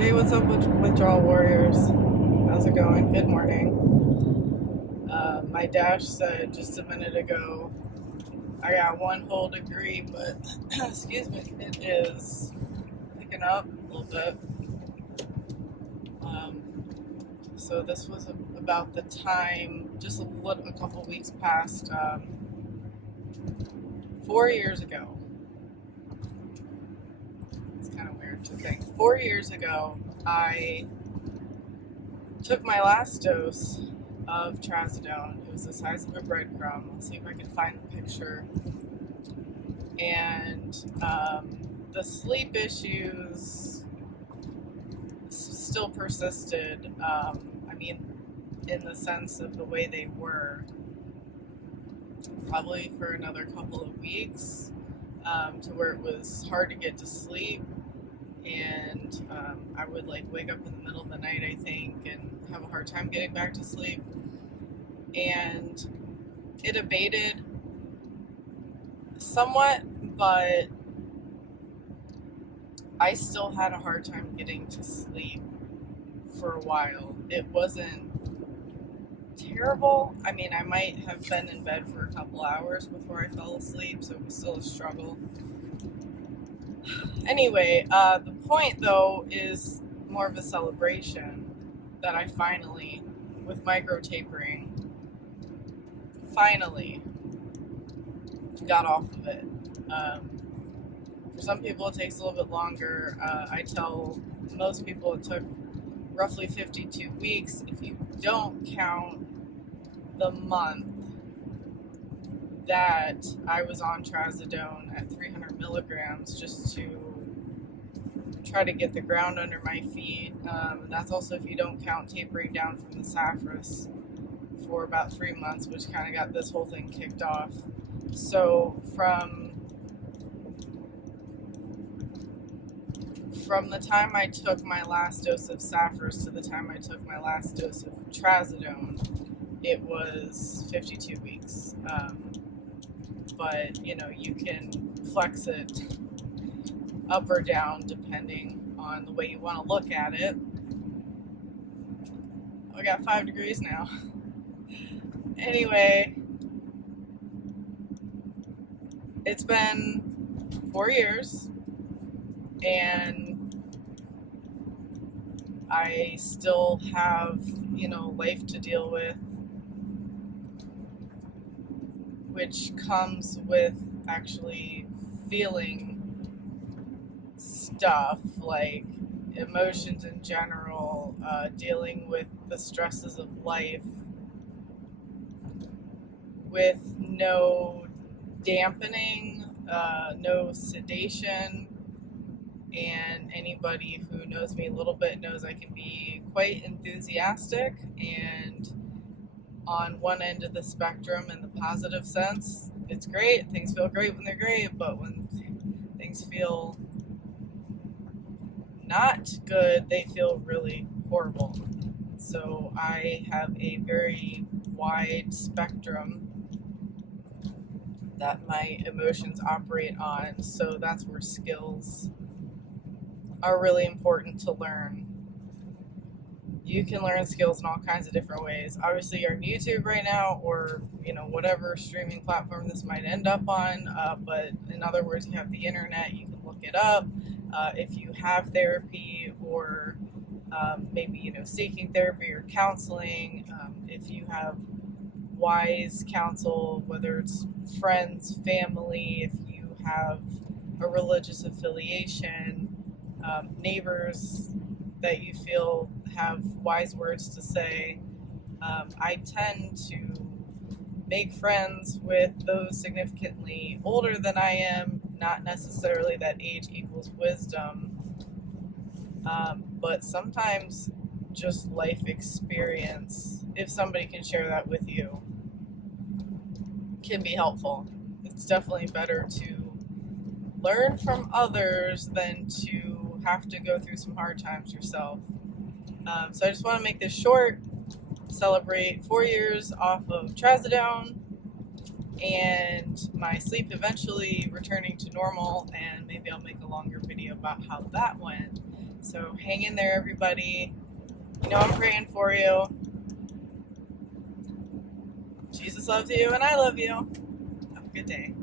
Hey, what's up with Withdrawal Warriors? How's it going? Good morning. My dash said just a minute ago, I got one whole degree, but excuse me, it is picking up a little bit. Um, so this was about the time, just a couple weeks past, 4 years ago. It's kind of weird to think. 4 years ago, I took my last dose of trazodone. It was the size of a breadcrumb. Let's see if I can find the picture. And the sleep issues still persisted. In the sense of the way they were, probably for another couple of weeks, to where it was hard to get to sleep. And I would wake up in the middle of the night, I think, and have a hard time getting back to sleep. And it abated somewhat, but I still had a hard time getting to sleep for a while. It wasn't terrible. I might have been in bed for a couple hours before I fell asleep, so it was still a struggle. Anyway, the point, though, is more of a celebration that I finally, with micro tapering, finally got off of it. For some people, it takes a little bit longer. I tell most people it took roughly 52 weeks if you don't count the month that I was on trazodone at 300 milligrams just to try to get the ground under my feet. That's also if you don't count tapering down from the Saffras for about 3 months, which kind of got this whole thing kicked off. So from the time I took my last dose of Saffras to the time I took my last dose of trazodone, it was 52 weeks. But you can flex it up or down depending on the way you want to look at it. I got 5 degrees now. Anyway, it's been 4 years, and I still have, life to deal with, which comes with actually feeling stuff like emotions in general, dealing with the stresses of life with no dampening, no sedation. And anybody who knows me a little bit knows I can be quite enthusiastic, and on one end of the spectrum, in the positive sense, it's great. Things feel great when they're great, but when things feel not good, they feel really horrible. So I have a very wide spectrum that my emotions operate on, so that's where skills are really important to learn. You can learn skills in all kinds of different ways. Obviously, you're on YouTube right now, or whatever streaming platform this might end up on. But in other words, you have the internet. You can look it up. If you have therapy, or maybe seeking therapy or counseling. If you have wise counsel, whether it's friends, family, if you have a religious affiliation, neighbors that you feel have wise words to say. I tend to make friends with those significantly older than I am, not necessarily that age equals wisdom, but sometimes just life experience, if somebody can share that with you, can be helpful. It's definitely better to learn from others than to have to go through some hard times yourself. So I just want to make this short, celebrate 4 years off of trazodone, and my sleep eventually returning to normal, and maybe I'll make a longer video about how that went. So hang in there, everybody. You know I'm praying for you. Jesus loves you, and I love you. Have a good day.